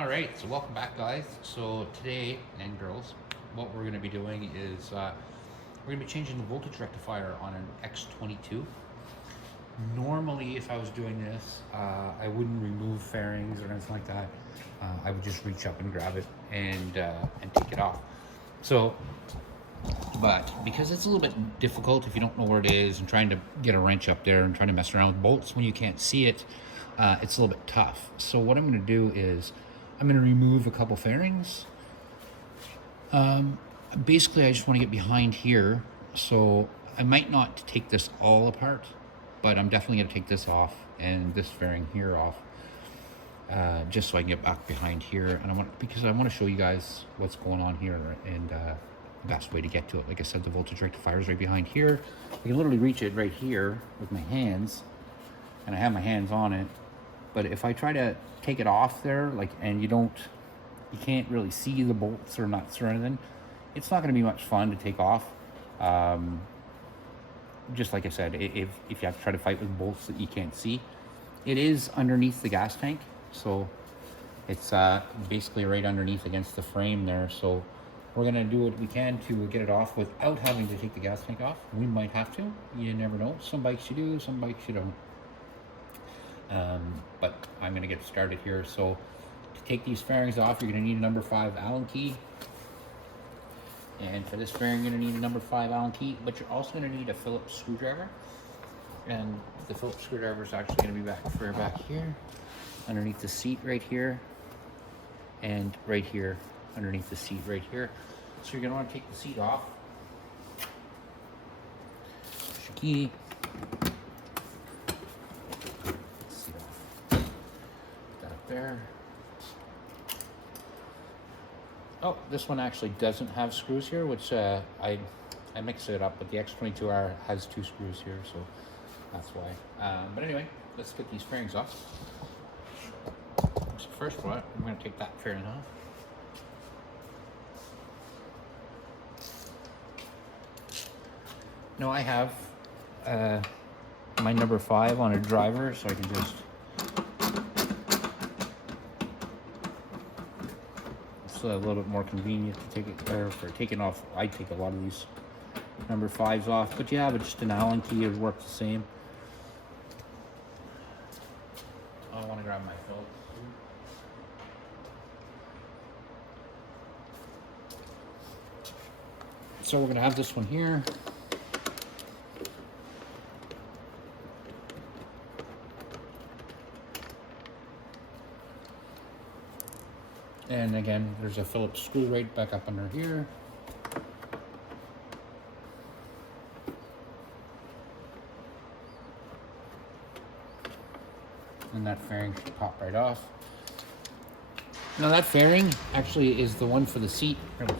All right, so welcome back, guys. So today, and girls, what we're going to be doing is we're going to be changing the voltage rectifier on an X22. Normally, if I was doing this, I wouldn't remove fairings or anything like that. I would just reach up and grab it and take it off. So, but because it's a little bit difficult if you don't know where it is and trying to get a wrench up there and trying to mess around with bolts when you can't see it, it's a little bit tough. So what I'm going to do is I'm going to remove a couple fairings. Basically, I just want to get behind here. So I might not take this all apart, but I'm definitely going to take this off and this fairing here off, just so I can get back behind here. And because I want to show you guys what's going on here and the best way to get to it. Like I said, the voltage rectifier is right behind here. I can literally reach it right here with my hands, and I have my hands on it. But if I try to take it off there, and you can't really see the bolts or nuts or anything, it's not going to be much fun to take off. Just like I said, if you have to try to fight with bolts that you can't see, it is underneath the gas tank, so it's basically right underneath against the frame there. So we're going to do what we can to get it off without having to take the gas tank off. We might have to. You never know. Some bikes you do, some bikes you don't. But I'm going to get started here. So to take these fairings off, you're going to need a number 5 Allen key. And for this fairing, you're going to need a number 5 Allen key, but you're also going to need a Phillips screwdriver. And the Phillips screwdriver is actually going to be back here, underneath the seat right here, and right here, underneath the seat right here. So you're going to want to take the seat off. There's your key. Seat off. Put that up there. Oh, this one actually doesn't have screws here, which I mixed it up, but the X22R has 2 screws here, so that's why. But anyway, let's get these fairings off. So first one, I'm going to take that fairing off. Now I have my number 5 on a driver, so I can just a little bit more convenient to take it there for taking off. I take a lot of these number 5s off, but yeah, but just an Allen key would work the same. I want to grab my Phillips. So we're going to have this one here. And again, there's a Phillips screw right back up under here. And that fairing should pop right off. Now that fairing actually is the one for the seat. Get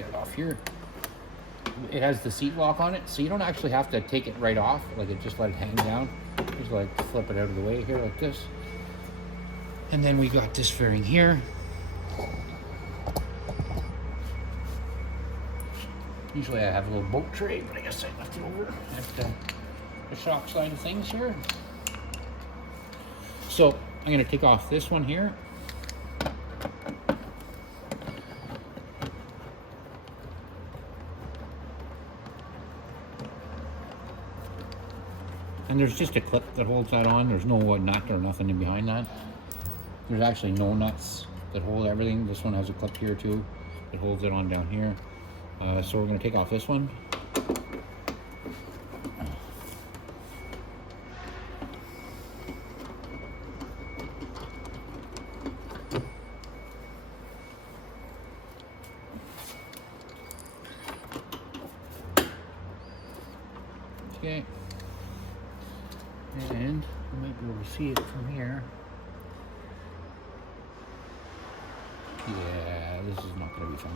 it off here. It has the seat lock on it, so you don't actually have to take it right off, just let it hang down. Just flip it out of the way here like this. And then we got this fairing here. Usually I have a little bolt tray, but I guess I left it over at the shock side of things here. So I'm going to take off this one here. And there's just a clip that holds that on. There's no nut or nothing in behind that. There's actually no nuts that hold everything. This one has a clip here too. It holds it on down here. So we're going to take off this one. Okay. And you might be able to see it from here. Yeah, this is not going to be fun.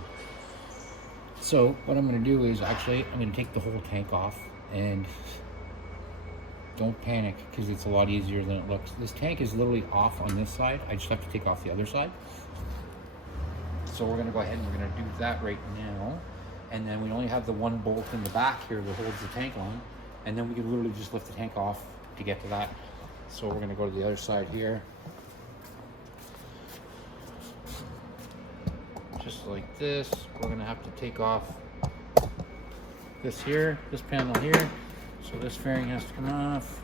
So what I'm going to do is I'm going to take the whole tank off, and don't panic because it's a lot easier than it looks. This tank is literally off on this side. I just have to take off the other side. So we're going to go ahead and we're going to do that right now. And then we only have the one bolt in the back here that holds the tank on. And then we can literally just lift the tank off to get to that. So we're going to go to the other side here. just like this. We're gonna have to take off this here, this panel here. So this fairing has to come off.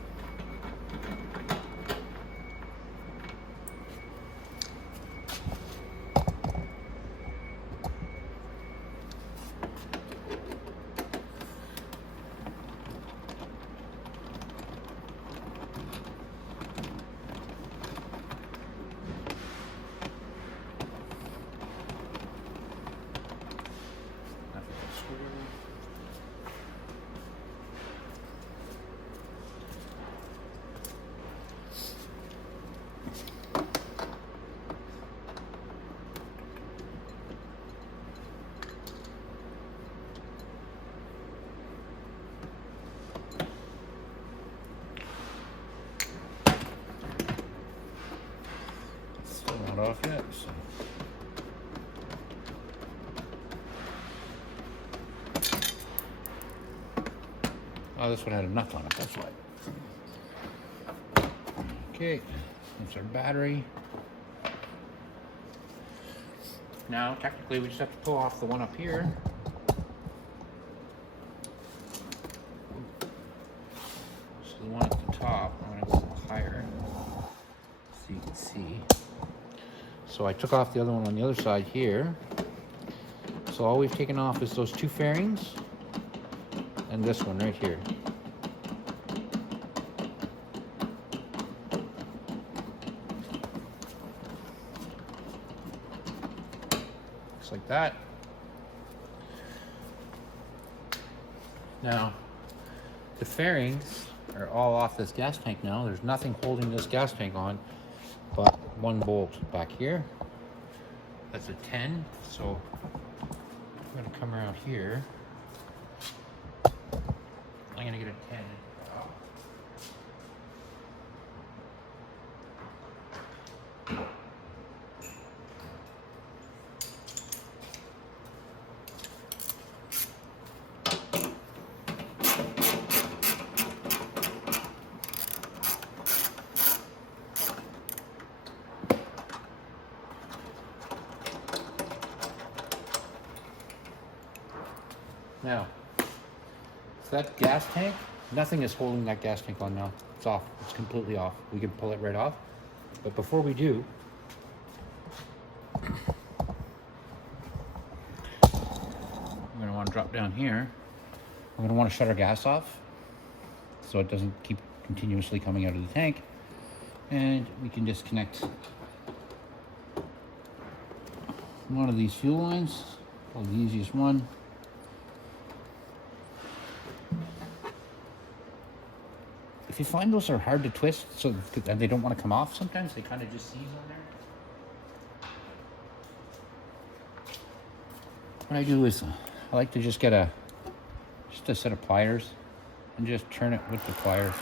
Off yet, so. Oh, this one had a nut on it, that's why. Okay, that's our battery. Now, technically, we just have to pull off the one up here. So the one at the top, I'm gonna go a little higher so you can see. So I took off the other one on the other side here. So all we've taken off is those two fairings and this one right here. Just like that. Now, the fairings are all off this gas tank now. There's nothing holding this gas tank on but one bolt back here. That's a 10, so I'm gonna come around here. I'm gonna get a 10. Now, so that gas tank, nothing is holding that gas tank on now. It's off. It's completely off. We can pull it right off. But before we do, I'm going to want to drop down here. I'm going to want to shut our gas off so it doesn't keep continuously coming out of the tank. And we can disconnect one of these fuel lines, probably the easiest one. If you find those are hard to twist, so and they don't want to come off sometimes, they kind of just seize on there. What I do is I like to just get a set of pliers and just turn it with the pliers.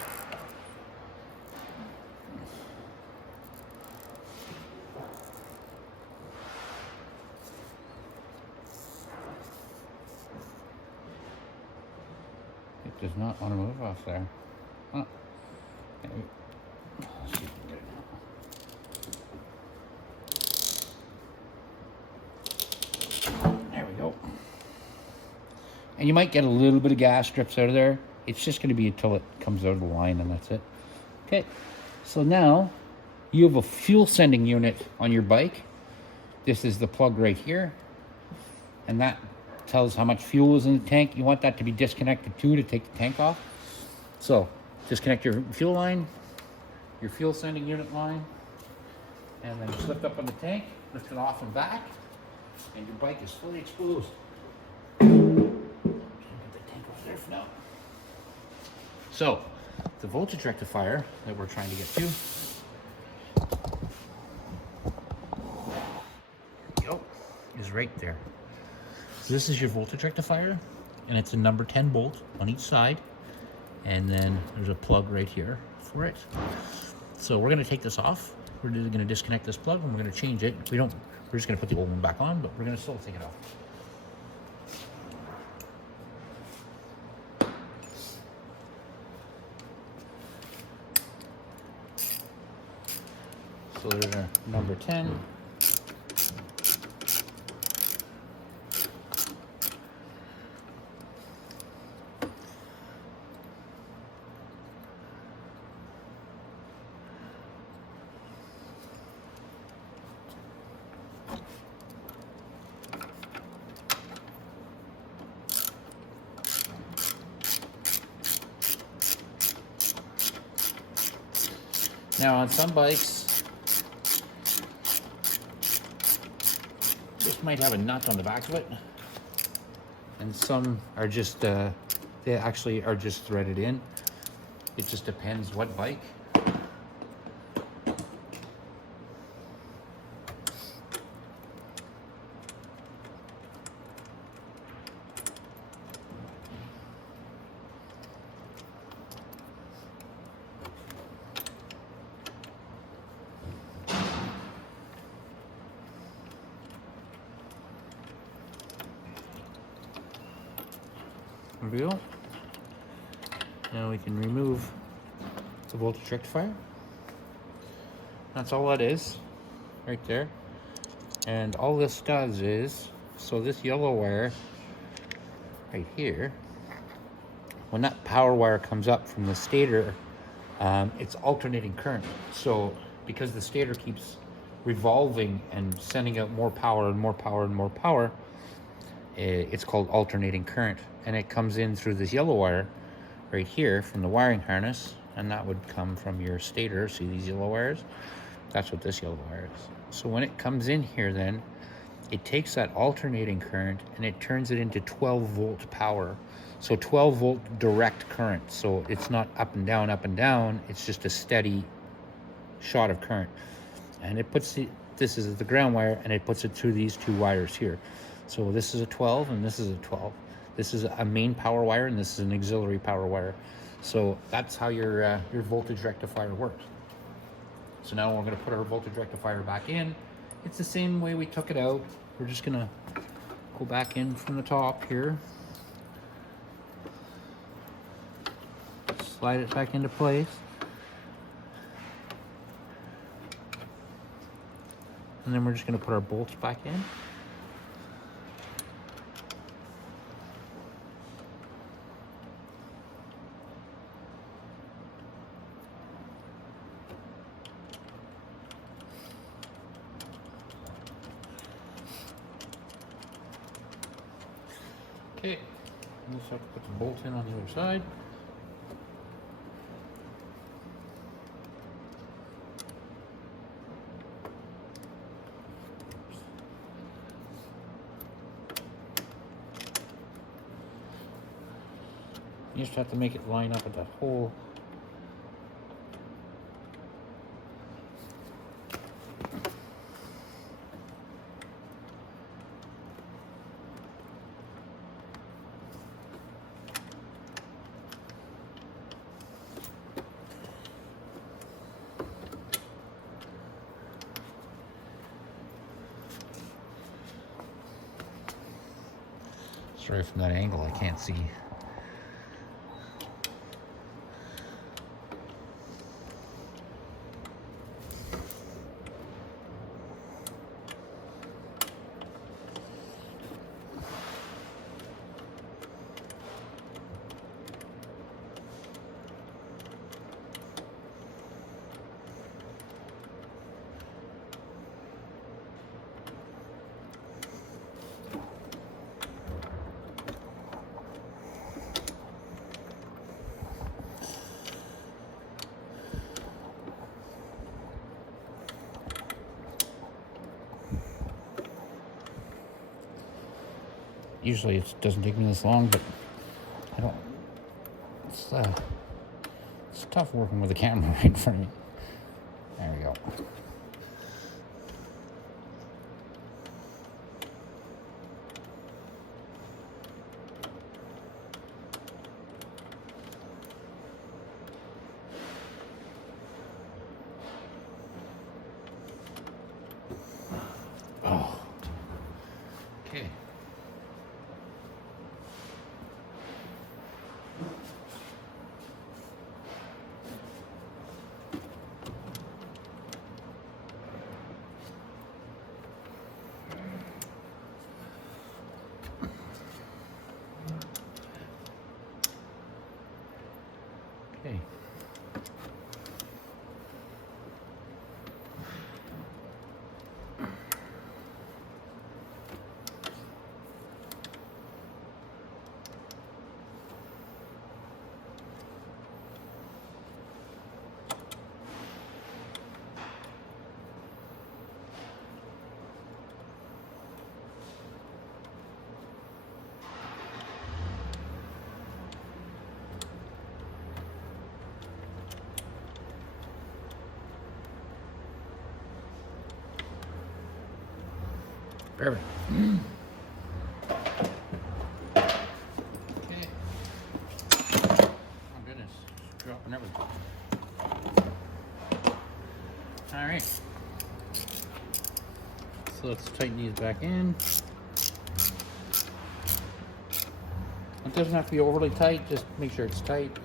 It does not want to move off there. Huh. Let's see if we can get it now. There we go. And you might get a little bit of gas drips out of there. It's just going to be until it comes out of the line, and that's it. Okay, so now you have a fuel sending unit on your bike. This is the plug right here, and that tells how much fuel is in the tank. You want that to be disconnected too to take the tank off. So disconnect your fuel line, your fuel sending unit line, and then just lift up on the tank, lift it off and back, and your bike is fully exposed. Get the tank over there for now. So, the voltage rectifier that we're trying to get to, is right there. So this is your voltage rectifier, and it's a number 10 bolt on each side. And then there's a plug right here for it. So we're going to take this off. We're going to disconnect this plug and we're going to change it. We're just going to put the old one back on, but we're going to still take it off. So there's our number 10. Now on some bikes, this might have a nut on the back of it, and some are just, they actually are just threaded in. It just depends what bike. There we go. Now we can remove the voltage rectifier. That's all that is, right there. And all this does is, so this yellow wire right here, when that power wire comes up from the stator, it's alternating current. So because the stator keeps revolving and sending out more power and more power and more power, it's called alternating current. And it comes in through this yellow wire right here from the wiring harness, and that would come from your stator. See these yellow wires? That's what this yellow wire is. So when it comes in here, then it takes that alternating current and it turns it into 12 volt power. So 12 volt direct current. So it's not up and down, it's just a steady shot of current. And it puts this is the ground wire, and it puts it through these two wires here. So this is a 12 and this is a 12. This is a main power wire and this is an auxiliary power wire. So that's how your voltage rectifier works. So now we're going to put our voltage rectifier back in. It's the same way we took it out. We're just going to go back in from the top here. Slide it back into place. And then we're just going to put our bolts back in. Okay, we just have to put the bolt in on the other side. You just have to make it line up at that hole. Sorry, from that angle I can't see. Usually it doesn't take me this long, but I don't. It's tough working with the camera right in front of me. There we go. Oh. Okay. Perfect. Okay. Oh goodness, dropping everything. All right. So let's tighten these back in. It doesn't have to be overly tight, just make sure it's tight.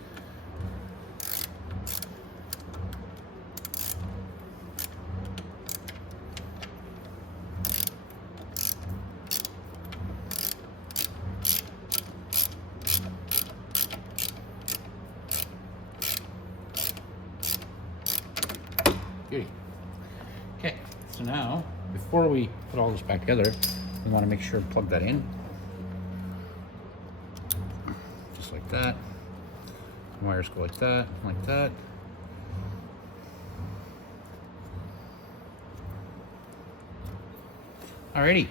Beauty. Okay, so now, before we put all this back together, we want to make sure to plug that in. Just like that. The wires go like that, like that. Alrighty.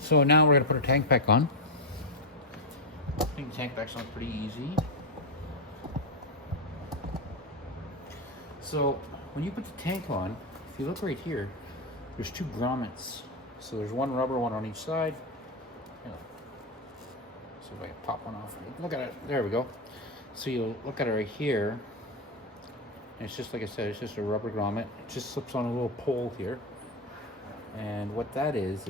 So now we're going to put our tank back on. Putting the tank back on is pretty easy. So when you put the tank on, if you look right here, there's two grommets. So there's one rubber one on each side. So if I can pop one off, look at it. There we go. So you'll look at it right here. And it's just like I said, it's just a rubber grommet. It just slips on a little pole here. And what that is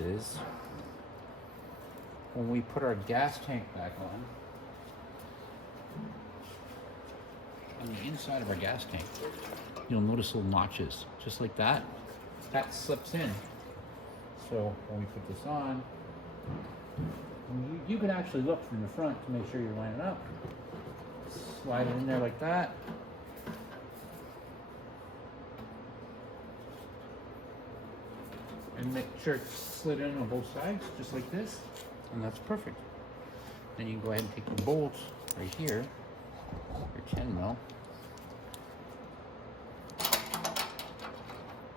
when we put our gas tank back on the inside of our gas tank, you'll notice little notches, just like that. That slips in. So when we put this on, you can actually look from the front to make sure you're lining up. Slide it in there like that. And make sure it's slid in on both sides, just like this. And that's perfect. Then you can go ahead and take the bolts right here, your 10 mil,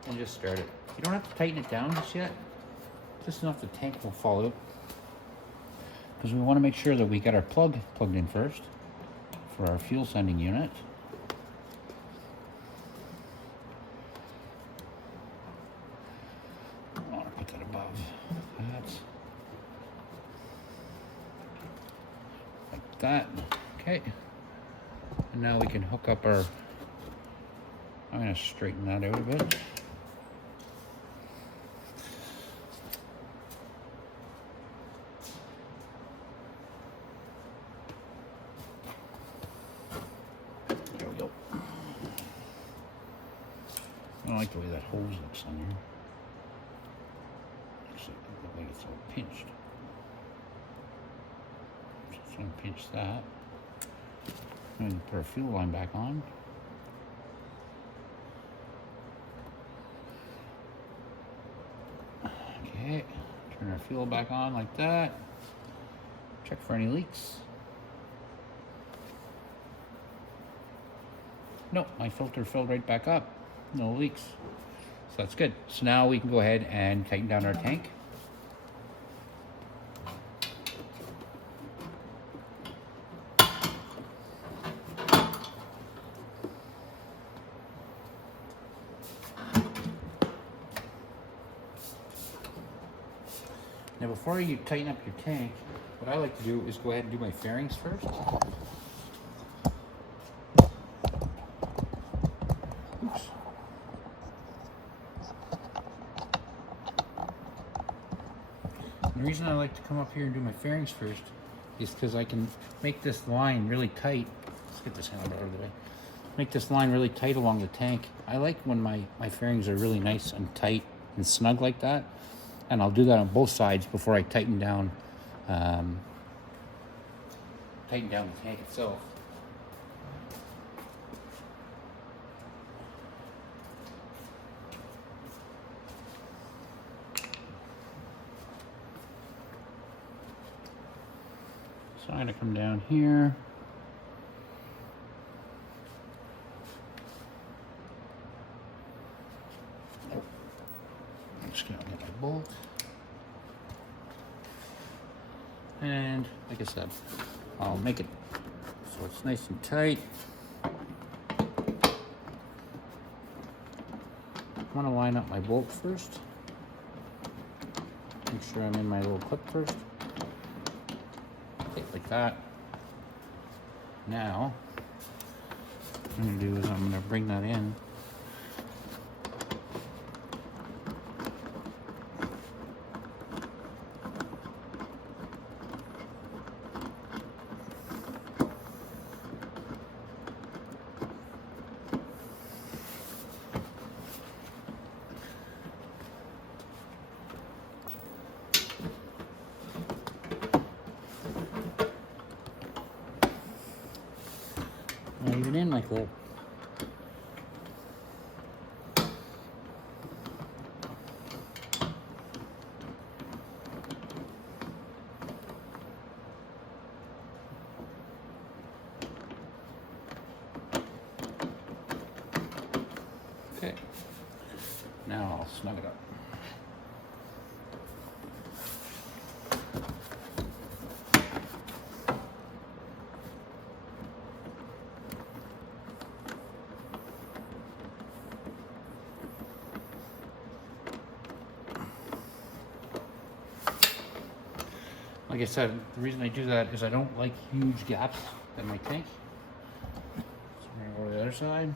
and just start it. You don't have to tighten it down just yet, just enough the tank will fall out. Because we want to make sure that we got our plug plugged in first for our fuel sending unit. I want to put that above that. Like that. Okay. And now we can hook up our, I'm going to straighten that out a bit. There we go. I don't like the way that hose looks on here. Looks like it's all pinched. So I'm pinch that. And then put our fuel line back on. Okay, turn our fuel back on like that. Check for any leaks. Nope, my filter filled right back up. No leaks. So that's good. So now we can go ahead and tighten down our tank. Now before you tighten up your tank, what I like to do is go ahead and do my fairings first. Oops. The reason I like to come up here and do my fairings first is because I can make this line really tight. Let's get this handle out of the way. Make this line really tight along the tank. I like when my fairings are really nice and tight and snug like that. And I'll do that on both sides before I tighten down the tank itself. So I'm going to come down here. I'm just going to get my bolt. And like I said, I'll make it so it's nice and tight. I want to line up my bolt first. Make sure I'm in my little clip first. Okay, like that. Now, what I'm going to do is I'm going to bring that in. Not even in my clip. Okay, now I'll snug it up. Like I said, the reason I do that is I don't like huge gaps in my tank. So I'm gonna go to the other side.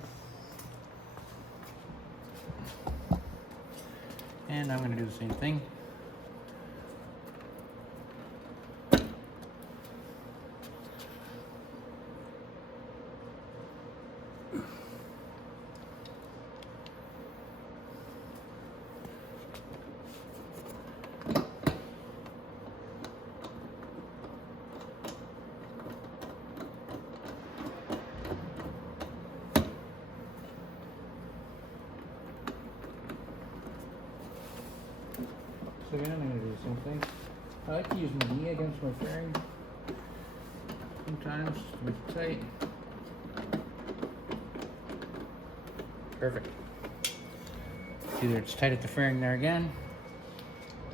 And I'm going to do the same thing. So again, I'm going to do the same thing. I like to use my knee against my fairing sometimes to make it tight. Perfect. See there, it's tight at the fairing there again.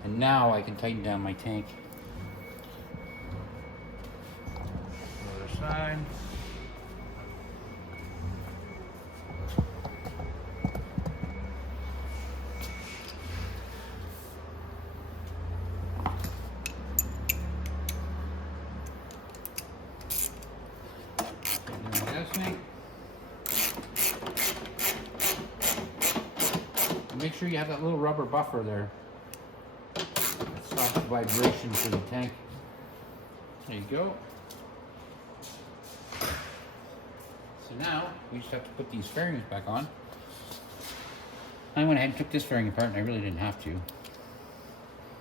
And now I can tighten down my tank. Other side. Make sure you have that little rubber buffer there. That stops the vibration for the tank. There you go. So now we just have to put these fairings back on. I went ahead and took this fairing apart, and I really didn't have to.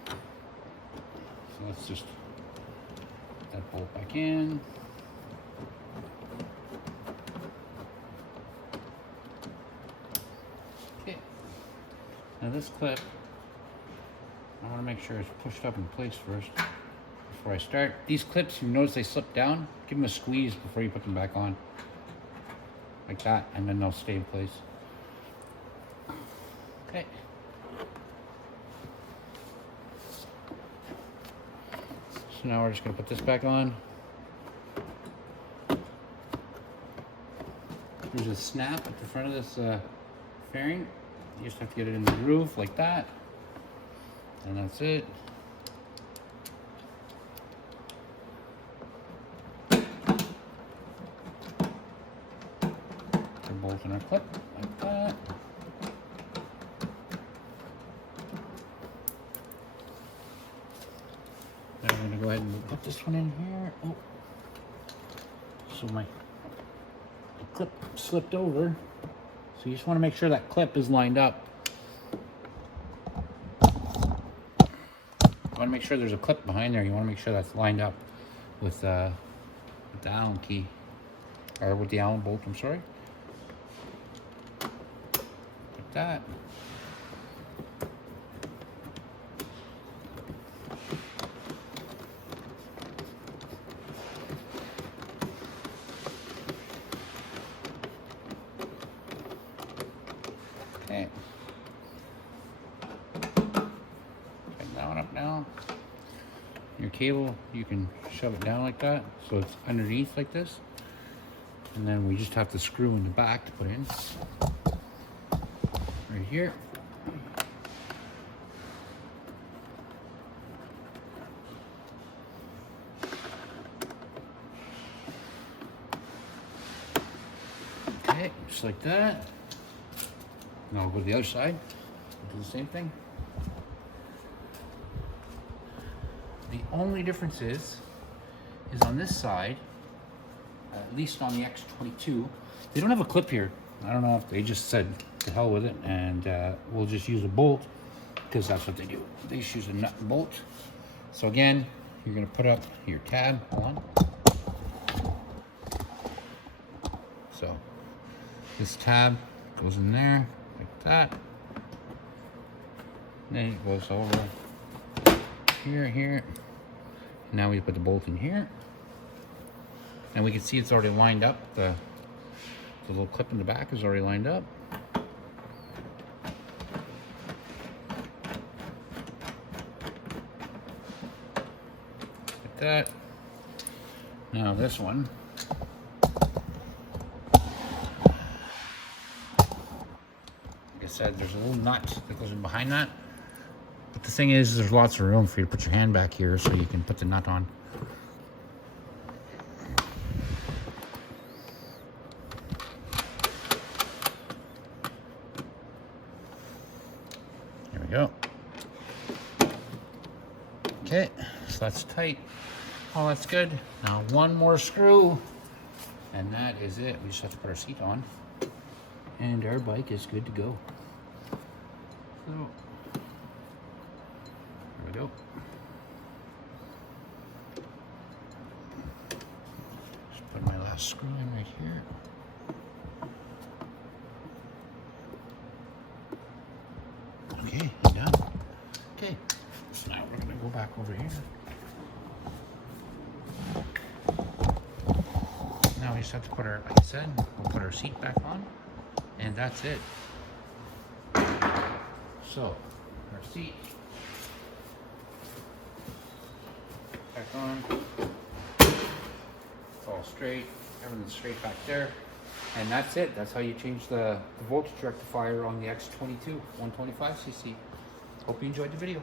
So let's just put that bolt back in. Now this clip, I want to make sure it's pushed up in place first before I start. These clips, you notice they slip down. Give them a squeeze before you put them back on. Like that, and then they'll stay in place. Okay. So now we're just going to put this back on. There's a snap at the front of this fairing. You just have to get it in the groove like that, and that's it. We're bolting our clip like that. Then I'm going to go ahead and put this one in here. Oh, so my clip slipped over. So you just want to make sure that clip is lined up. You want to make sure there's a clip behind there. You want to make sure that's lined up with the Allen key, or with the Allen bolt, I'm sorry. Like that. Okay. Tighten that one up now. Your cable, you can shove it down like that, so it's underneath like this. And then we just have to screw in the back to put in. Right here. just like that. Now I'll go to the other side, do the same thing. The only difference is on this side, at least on the X22, they don't have a clip here. I don't know if they just said to hell with it and we'll just use a bolt, because that's what they do. They just use a nut and bolt. So again, you're gonna put up your tab, hold on. So this tab goes in there like that. Then it goes over here. Now we put the bolt in here. And we can see it's already lined up. The little clip in the back is already lined up. Like that. Now this one. Like I said, there's a little nut that goes in behind that. But the thing is, there's lots of room for you to put your hand back here so you can put the nut on. There we go. Okay, so that's tight. Oh, that's good. Now one more screw, and that is it. We just have to put our seat on, and our bike is good to go. So, there we go. Just put my last screw in right here. Okay, I'm done. Okay, so now we're gonna go back over here. Now we just have to put our, like I said, we'll put our seat back on, and that's it. So, our seat back on. It's all straight. Everything's straight back there. And that's it. That's how you change the voltage rectifier on the X22 125cc. Hope you enjoyed the video.